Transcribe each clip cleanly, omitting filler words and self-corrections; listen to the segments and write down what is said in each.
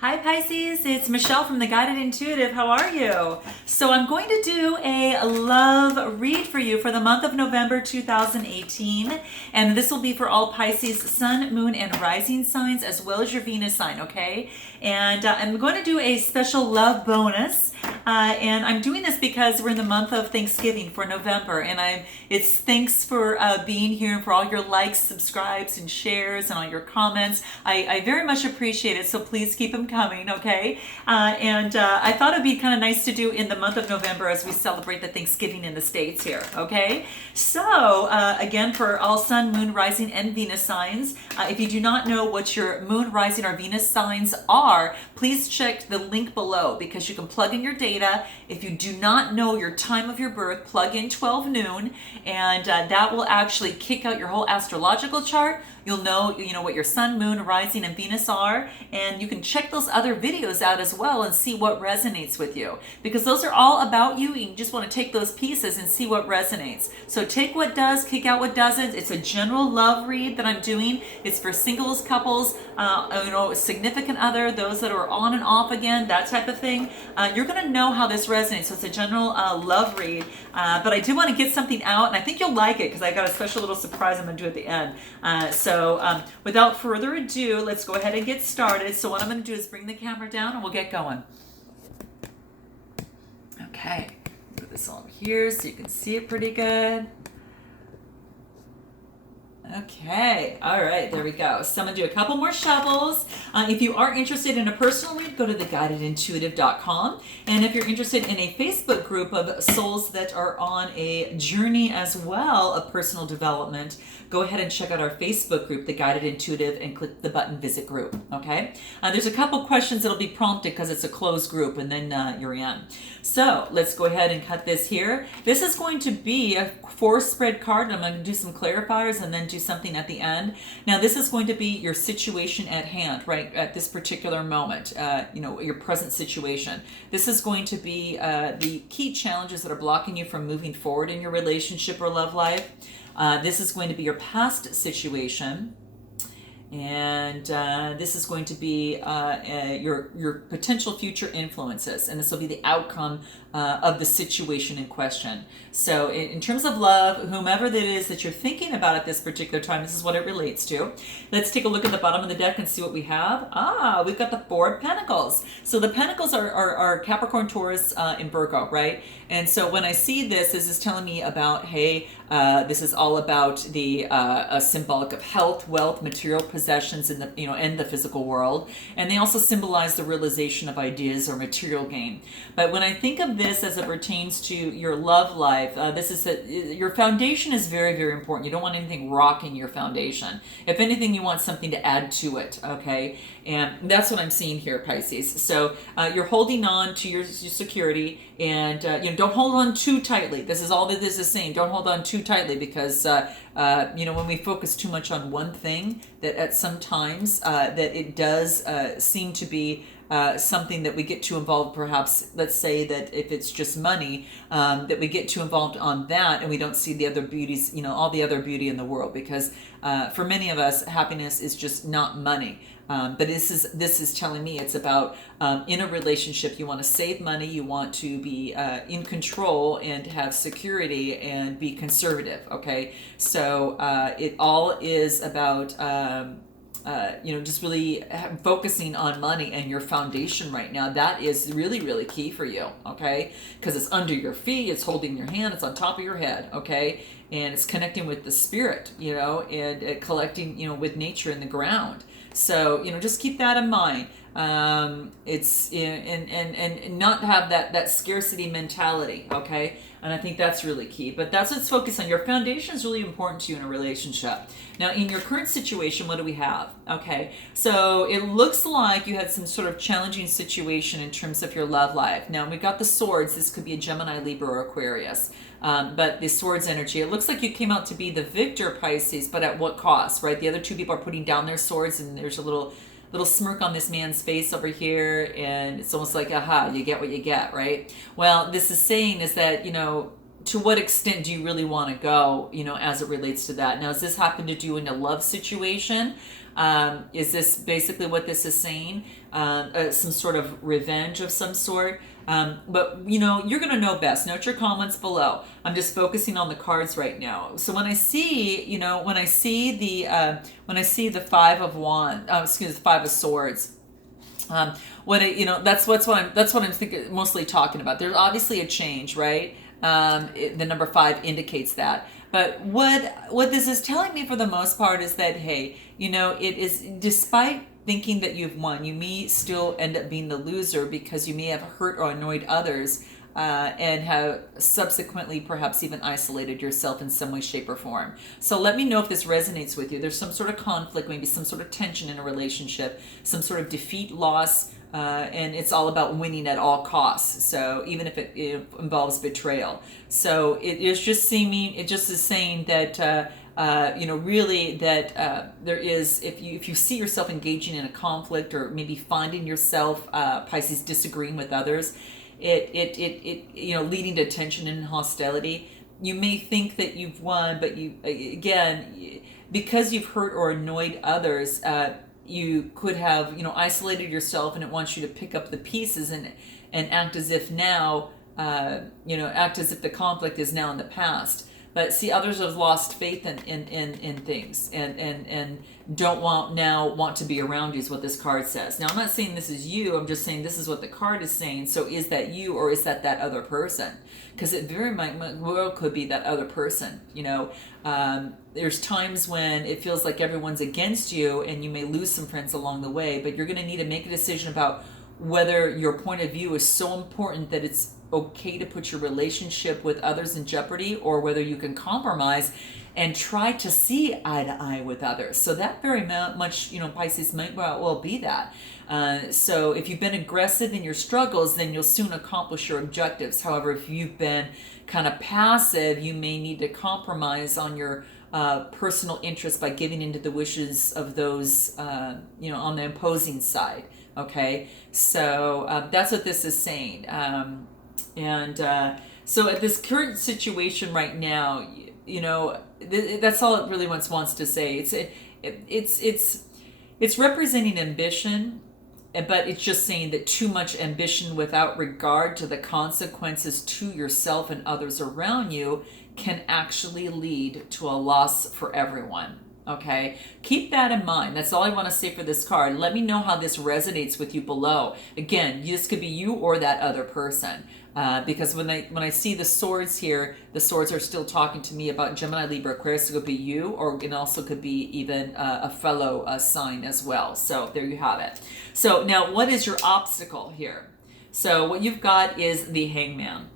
Hi Pisces, it's Michelle from the Guided Intuitive. How are you? So I'm going to do a love read for you for the month of November 2018. And this will be for all Pisces sun, moon, and rising signs as well as your Venus sign, okay? And I'm going to do a special love bonus. And I'm doing this because we're in the month of Thanksgiving for November, and it's thanks for being here and for all your likes, subscribes, and shares, and all your comments. I very much appreciate it. So please keep them coming, okay? And I thought it'd be kind of nice to do in the month of November as we celebrate the Thanksgiving in the States here, okay? So again, for all Sun, Moon, Rising, and Venus signs, if you do not know what your Moon, Rising, or Venus signs are, please check the link below because you can plug in your data. If you do not know your time of your birth, plug in 12 noon, and that will actually kick out your whole astrological chart. You'll know, what your sun, moon, rising, and Venus are, and you can check those other videos out as well and see what resonates with you, because those are all about you. You just want to take those pieces and see what resonates. So take what does, kick out what doesn't. It's a general love read that I'm doing. It's for singles, couples, significant other, those that are on and off again, that type of thing. You're going to know how this resonates. So it's a general love read, but I do want to get something out, and I think you'll like it because I got a special little surprise I'm going to do at the end. So without further ado, let's go ahead and get started. So what I'm going to do is bring the camera down and we'll get going. Okay, put this on here so you can see it pretty good. Okay, all right, there we go. So I'm going to do a couple more shuffles. If you are interested in a personal read, go to theguidedintuitive.com. And if you're interested in a Facebook group of souls that are on a journey as well of personal development, go ahead and check out our Facebook group, The Guided Intuitive, and click the button Visit Group, okay? There's a couple questions that'll be prompted because it's a closed group, and then you're in. So let's go ahead and cut this here. This is going to be a 4-spread card, and I'm going to do some clarifiers and then do something at the end. Now, this is going to be your situation at hand, right, at this particular moment, your present situation. This is going to be the key challenges that are blocking you from moving forward in your relationship or love life. This is going to be your past situation. And this is going to be your potential future influences, and this will be the outcome of the situation in question. So in terms of love, whomever that is that you're thinking about at this particular time, this is what it relates to. Let's take a look at the bottom of the deck and see what we have. We've got the 4 of Pentacles. So the Pentacles are Capricorn, Taurus, and Virgo, right? And so when I see this is telling me about, hey, this is all about the symbolic of health, wealth, material possessions in the and the physical world, and they also symbolize the realization of ideas or material gain. But when I think of this as it pertains to your love life, this is that your foundation is very, very important. You don't want anything rocking your foundation. If anything, you want something to add to it. Okay, and that's what I'm seeing here, Pisces. So you're holding on to your security, and don't hold on too tightly. This is all that this is saying. Don't hold on too tightly because when we focus too much on one thing, that at some times that it does seem to be something that we get too involved. Perhaps let's say that if it's just money, that we get too involved on that and we don't see the other beauties, all the other beauty in the world, because for many of us, happiness is just not money. But this is telling me it's about in a relationship, you want to save money, you want to be in control and have security and be conservative. Okay, so it all is about just really focusing on money and your foundation right now. That is really, really key for you, okay? Because it's under your feet, it's holding your hand, it's on top of your head, okay? And it's connecting with the spirit, and collecting, with nature and the ground. So, just keep that in mind. It's and not have that scarcity mentality, okay? And I think that's really key. But that's what's focused on. Your foundation is really important to you in a relationship. Now, in your current situation, what do we have? Okay, so it looks like you had some sort of challenging situation in terms of your love life. Now, we've got the swords. This could be a Gemini, Libra, or Aquarius. But the swords energy, it looks like you came out to be the victor, Pisces, but at what cost, right? The other 2 people are putting down their swords, and there's a little smirk on this man's face over here, and it's almost like, aha, you get what you get, right? Well, this is saying is that, to what extent do you really want to go, as it relates to that? Now, has this happened to you in a love situation? Is this basically what this is saying? Some sort of revenge of some sort? But you're going to know best. Note your comments below. I'm just focusing on the cards right now. So when I see, when I see the Five of Wands, the Five of Swords, that's what I'm thinking, mostly talking about. There's obviously a change, right? The number 5 indicates that. But what this is telling me for the most part is that, hey, it is, despite thinking that you've won, you may still end up being the loser because you may have hurt or annoyed others, and have subsequently perhaps even isolated yourself in some way, shape, or form. So let me know if this resonates with you. There's some sort of conflict, maybe some sort of tension in a relationship, some sort of defeat, loss, and it's all about winning at all costs. So even if it involves betrayal. So it is just seeming, it just is saying that, really that there is, if you see yourself engaging in a conflict or maybe finding yourself, Pisces, disagreeing with others, it leading to tension and hostility, you may think that you've won, but because you've hurt or annoyed others, you could have isolated yourself, and it wants you to pick up the pieces and act as if now act as if the conflict is now in the past. But see, others have lost faith in things and don't want to be around you, is what this card says. Now, I'm not saying this is you. I'm just saying this is what the card is saying. So is that you, or is that other person? Because it very well could be that other person. There's times when it feels like everyone's against you, and you may lose some friends along the way, but you're going to need to make a decision about whether your point of view is so important that it's okay to put your relationship with others in jeopardy, or whether you can compromise and try to see eye to eye with others. So that very much, Pisces, might well be that. So if you've been aggressive in your struggles, then you'll soon accomplish your objectives. However, if you've been kind of passive, you may need to compromise on your personal interests by giving into the wishes of those, on the opposing side. Okay, so that's what this is saying. So at this current situation right now, that's all it really wants to say. It's representing ambition, but it's just saying that too much ambition without regard to the consequences to yourself and others around you can actually lead to a loss for everyone. Okay, keep that in mind. That's all I want to say for this card. Let me know how this resonates with you below. Again, this could be you or that other person. Because when I see the swords here, the swords are still talking to me about Gemini, Libra, Aquarius. It could be you, or it also could be even a fellow sign as well. So there you have it. So now, what is your obstacle here? So what you've got is the Hangman.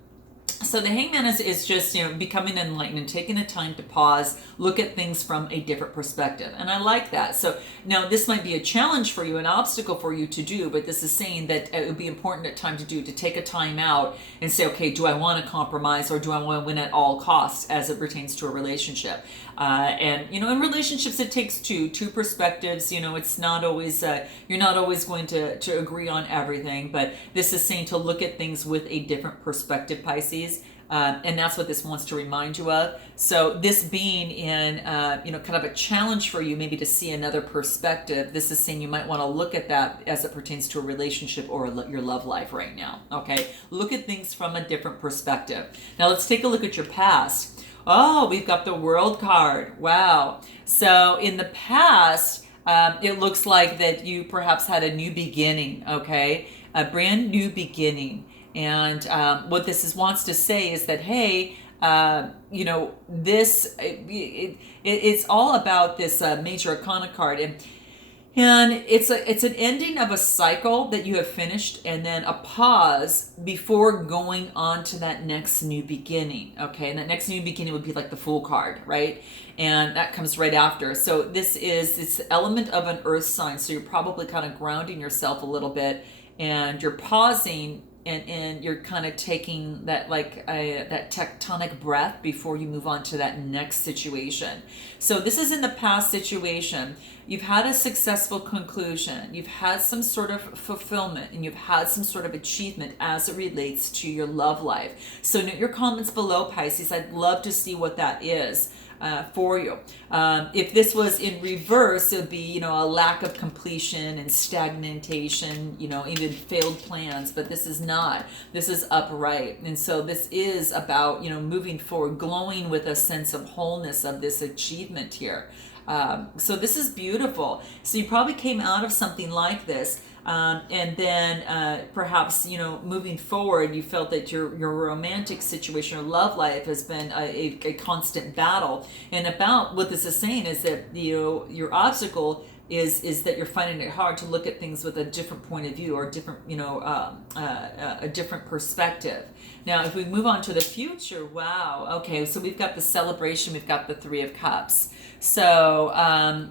So the Hangman is just, becoming enlightened and taking the time to pause, look at things from a different perspective. And I like that. So now this might be a challenge for you, an obstacle for you to do, but this is saying that it would be important at time to take a time out and say, okay, do I want to compromise, or do I want to win at all costs as it pertains to a relationship? And in relationships, it takes two perspectives. It's not always, you're not always going to agree on everything, but this is saying to look at things with a different perspective, Pisces. And that's what this wants to remind you of. So this being in, kind of a challenge for you, maybe to see another perspective, this is saying you might want to look at that as it pertains to a relationship or your love life right now. Okay, look at things from a different perspective. Now let's take a look at your past. Oh, we've got the World card. Wow. So in the past, it looks like that you perhaps had a new beginning, okay? A brand new beginning. And what this wants to say is that, hey, this, it's all about this Major Arcana card. And it's an ending of a cycle that you have finished, and then a pause before going on to that next new beginning. Okay, and that next new beginning would be like the Fool card, right? And that comes right after. So it's the element of an earth sign. So you're probably kind of grounding yourself a little bit, and you're pausing. And you're kind of taking that that tectonic breath before you move on to that next situation. So this is in the past situation. You've had a successful conclusion. You've had some sort of fulfillment, and you've had some sort of achievement as it relates to your love life. So note your comments below, Pisces. I'd love to see what that is. for you. If this was in reverse, it would be, a lack of completion and stagnation, even failed plans, but this is not. This is upright. And so this is about, moving forward, glowing with a sense of wholeness of this achievement here. So this is beautiful. So you probably came out of something like this. And then perhaps, moving forward, you felt that your romantic situation or love life has been a constant battle. And about what this is saying is that, your obstacle is that you're finding it hard to look at things with a different point of view or different, a different perspective. Now, if we move on to the future, wow. Okay, so we've got the celebration, we've got the Three of Cups. So,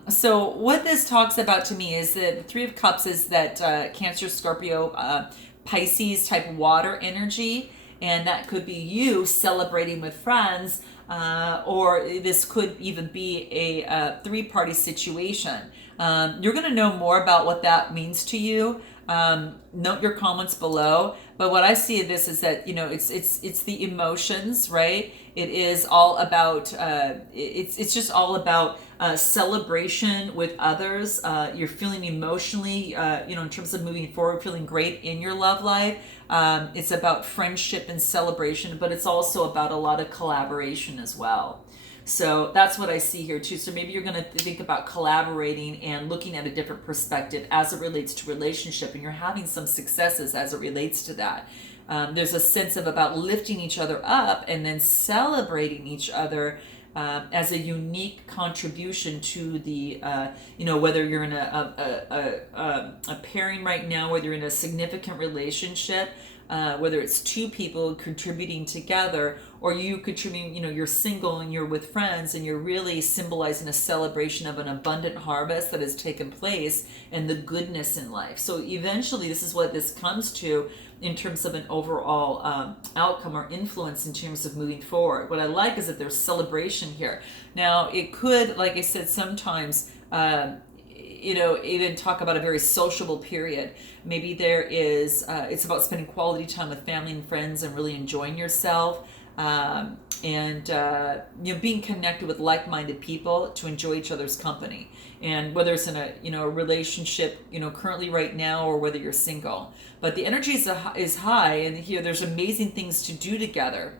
so what this talks about to me is that the Three of Cups is that Cancer, Scorpio, Pisces type water energy, and that could be you celebrating with friends, or this could even be a three-party situation. You're going to know more about what that means to you. Note your comments below. But what I see of this is that, it's the emotions, right? It is all about, it's just all about celebration with others. You're feeling emotionally, in terms of moving forward, feeling great in your love life. It's about friendship and celebration, but it's also about a lot of collaboration as well. So that's what I see here too. So maybe you're going to think about collaborating and looking at a different perspective as it relates to relationship, and you're having some successes as it relates to that. There's a sense of about lifting each other up and then celebrating each other as a unique contribution to the, whether you're in a pairing right now, whether you're in a significant relationship, whether it's two people contributing together, or you contributing, you're single and you're with friends and you're really symbolizing a celebration of an abundant harvest that has taken place and the goodness in life. So eventually this is what this comes to in terms of an overall outcome or influence in terms of moving forward. What I like is that there's celebration here. Now it could, like I said, sometimes even talk about a very sociable period. Maybe there is, it's about spending quality time with family and friends and really enjoying yourself. And being connected with like-minded people to enjoy each other's company. And whether it's in a relationship, currently right now, or whether you're single. But the energy is high, and here there's amazing things to do together.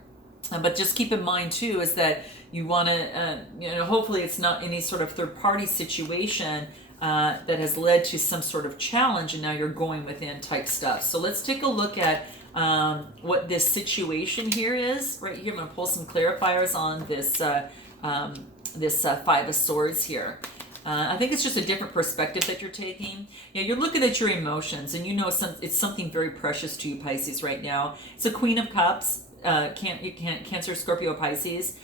But just keep in mind too is that you want to, hopefully it's not any sort of third-party situation that has led to some sort of challenge, and now you're going within type stuff. So let's take a look at what this situation here is. Right here, I'm going to pull some clarifiers on this Five of Swords here. I think it's just a different perspective that you're taking. You're looking at your emotions, and it's something very precious to you, Pisces, right now. It's a Queen of Cups, Cancer, Scorpio, Pisces.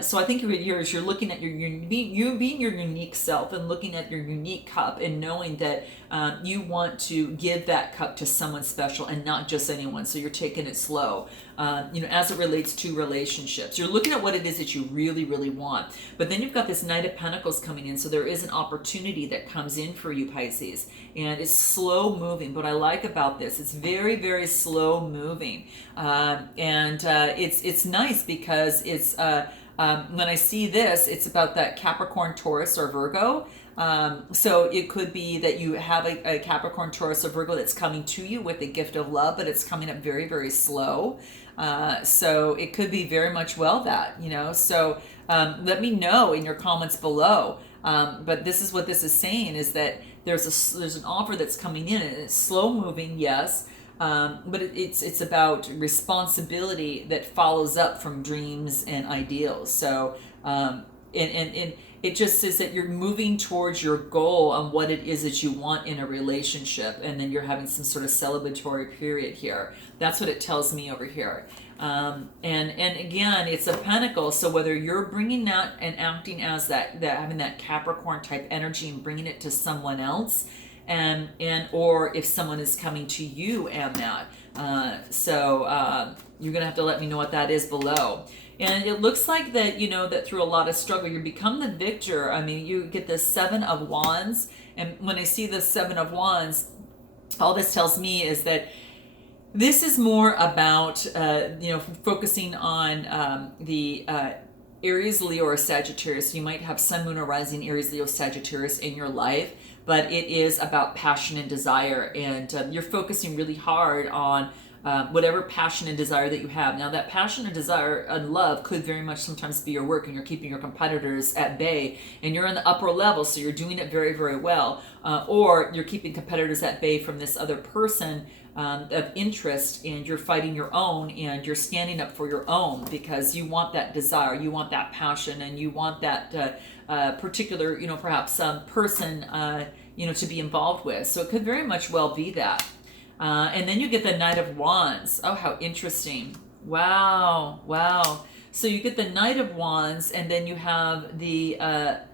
So I think you're looking at you being your unique self and looking at your unique cup and knowing that you want to give that cup to someone special and not just anyone. So you're taking it slow, as it relates to relationships. You're looking at what it is that you really, really want. But then you've got this Knight of Pentacles coming in. So there is an opportunity that comes in for you, Pisces. And it's slow moving. What I like about this, it's very, very slow moving. It's nice because it's... when I see this, it's about that Capricorn, Taurus, or Virgo. So it could be that you have a Capricorn, Taurus, or Virgo that's coming to you with a gift of love, but it's coming up very, very slow. So it could be very much that, So let me know in your comments below. But this is what this is saying is that there's an offer that's coming in, and it's slow moving, yes. But it's about responsibility that follows up from dreams and ideals. So, and it just says that you're moving towards your goal on what it is that you want in a relationship, and then you're having some sort of celebratory period here. That's what it tells me over here. And again, it's a pentacle. So whether you're bringing that and acting as that having that Capricorn type energy and bringing it to someone else, and or if someone is coming to you and that. You're going to have to let me know what that is below. And it looks like that, that through a lot of struggle, you become the victor. I mean, you get the Seven of Wands. And when I see the Seven of Wands, all this tells me is that this is more about, focusing on the Aries, Leo, or Sagittarius. You might have Sun, Moon, or Rising Aries, Leo, Sagittarius in your life, but it is about passion and desire, and you're focusing really hard on whatever passion and desire that you have. Now, that passion and desire and love could very much sometimes be your work, and you're keeping your competitors at bay, and you're in the upper level, so you're doing it very, very well. Or you're keeping competitors at bay from this other person of interest, and you're fighting your own, and you're standing up for your own because you want that desire, you want that passion, and you want that particular, perhaps person, to be involved with. So it could very much well be that. And then you get the Knight of Wands. Oh, how interesting. Wow. Wow. So you get the Knight of Wands, and then you have the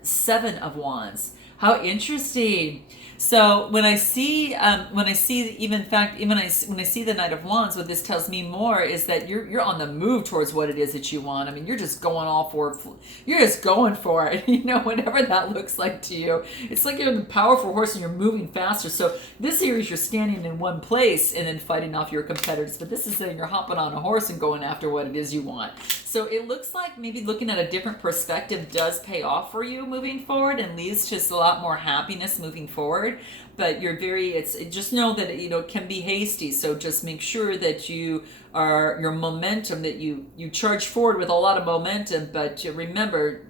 Seven of Wands. How interesting. So when I see when I see the Knight of Wands, what this tells me more is that you're on the move towards what it is that you want. I mean, you're just going all for it. You're just going for it. Whatever that looks like to you. It's like you're a powerful horse and you're moving faster. So this series, you're standing in one place and then fighting off your competitors. But this is saying you're hopping on a horse and going after what it is you want. So it looks like maybe looking at a different perspective does pay off for you moving forward and leads to a lot more happiness moving forward. But just know that it can be hasty. So just make sure that your momentum, that you charge forward with a lot of momentum. But remember,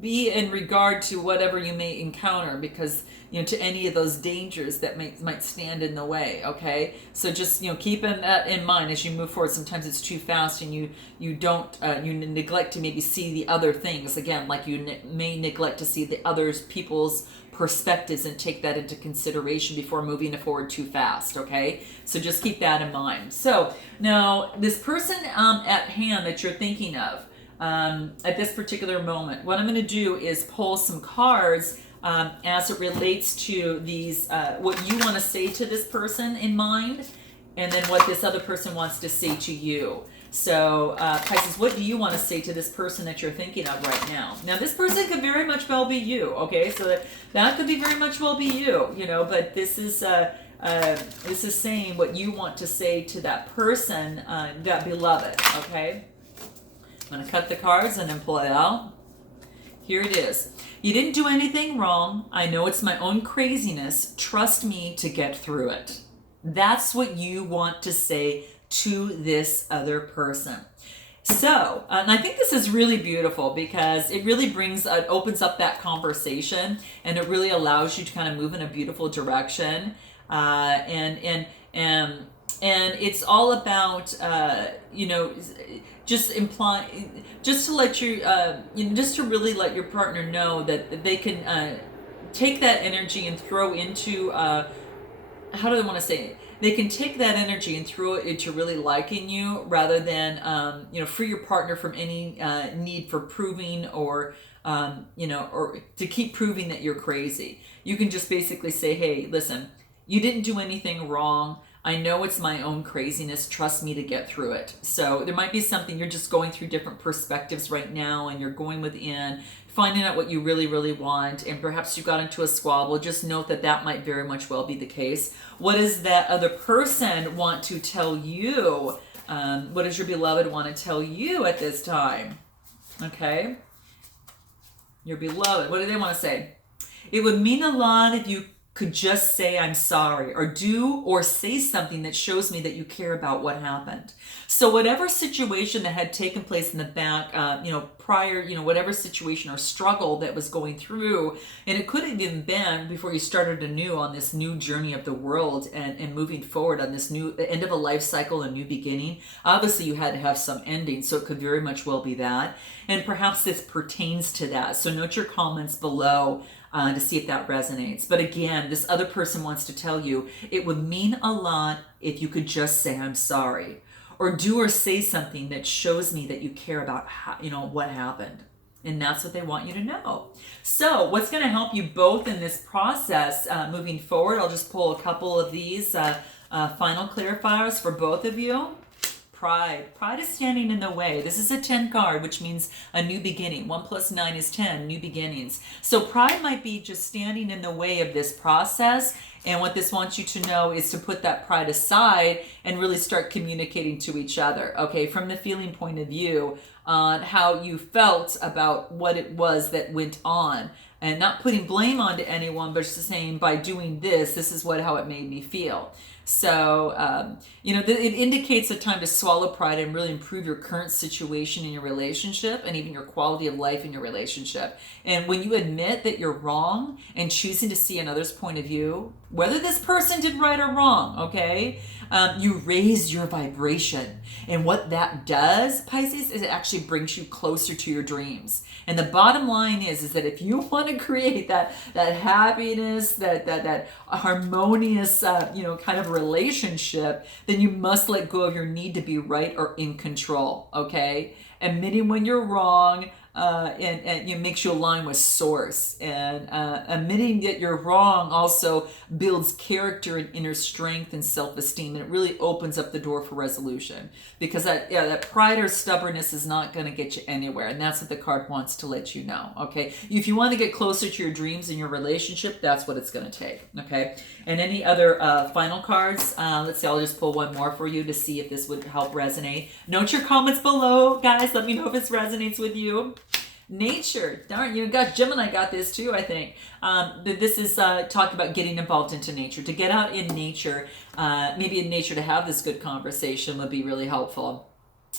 be in regard to whatever you may encounter, because to any of those dangers that might stand in the way. Okay, so just keeping that in mind as you move forward. Sometimes it's too fast, and you don't you neglect to maybe see the other things again, like you may neglect to see the other people's perspectives and take that into consideration before moving forward too fast. Okay, so just keep that in mind. So now this person at hand that you're thinking of at this particular moment, what I'm going to do is pull some cards as it relates to these, what you want to say to this person in mind, and then what this other person wants to say to you. So, Pisces, what do you want to say to this person that you're thinking of right now? Now, this person could very much well be you, okay? So that could be very much well be you, but this is saying what you want to say to that person, that beloved, okay? I'm going to cut the cards and then pull it out. Here it is. You didn't do anything wrong. I know it's my own craziness. Trust me to get through it. That's what you want to say to this other person. So, and I think this is really beautiful because it really opens up that conversation, and it really allows you to kind of move in a beautiful direction. And it's all about, just to really let your partner know that they can take that energy and throw into, how do I want to say it? They can take that energy and throw it into really liking you, rather than, free your partner from any need for proving or to keep proving that you're crazy. You can just basically say, hey, listen, you didn't do anything wrong. I know it's my own craziness. Trust me to get through it. So there might be something you're just going through different perspectives right now, and you're going within, finding out what you really, really want, and perhaps you got into a squabble. Just note that might very much well be the case. What does that other person want to tell you? What does your beloved want to tell you at this time? Okay. Your beloved, what do they want to say? It would mean a lot if you could just say I'm sorry, or do or say something that shows me that you care about what happened. So whatever situation that had taken place in the back, prior, whatever situation or struggle that was going through, and it could have even been before you started anew on this new journey of the world and moving forward on this new end of a life cycle, a new beginning. Obviously you had to have some ending, so it could very much well be that. And perhaps this pertains to that. So note your comments below to see if that resonates. But again, this other person wants to tell you, it would mean a lot if you could just say I'm sorry, or do or say something that shows me that you care about what happened. And that's what they want you to know. So what's going to help you both in this process moving forward? I'll just pull a couple of these final clarifiers for both of you. Pride. Pride is standing in the way. This is a 10 card, which means a new beginning. 1 plus 9 is 10, new beginnings. So pride might be just standing in the way of this process. And what this wants you to know is to put that pride aside and really start communicating to each other, okay, from the feeling point of view on how you felt about what it was that went on. And not putting blame onto anyone, but just saying, by doing this, this is how it made me feel. So, it indicates a time to swallow pride and really improve your current situation in your relationship and even your quality of life in your relationship. And when you admit that you're wrong and choosing to see another's point of view, whether this person did right or wrong, okay, you raise your vibration. And what that does, Pisces, is it actually brings you closer to your dreams. And the bottom line is that if you want to create that happiness, that harmonious, kind of relationship, then you must let go of your need to be right or in control, okay? Admitting when you're wrong, and it makes you align with source. And admitting that you're wrong also builds character and inner strength and self-esteem, and it really opens up the door for resolution. Because that pride or stubbornness is not going to get you anywhere, and that's what the card wants to let you know. Okay, if you want to get closer to your dreams in your relationship, that's what it's going to take. Okay, and any other final cards? Let's see. I'll just pull one more for you to see if this would help resonate. Note your comments below, guys. Let me know if this resonates with you. Nature. Darn, Gemini got this too, I think. This is talking about getting involved into nature. To get out in nature, maybe in nature to have this good conversation would be really helpful.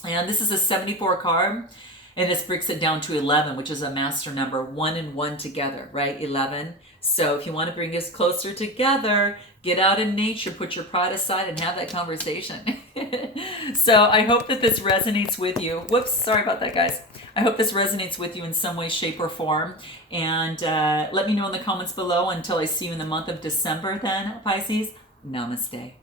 And this is a 74 card, and this breaks it down to 11, which is a master number. 1 and 1 together, right? 11. So if you want to bring us closer together, get out in nature, put your pride aside, and have that conversation. So I hope that this resonates with you. Whoops, sorry about that, guys. I hope this resonates with you in some way, shape, or form. And let me know in the comments below. Until I see you in the month of December then, Pisces, namaste.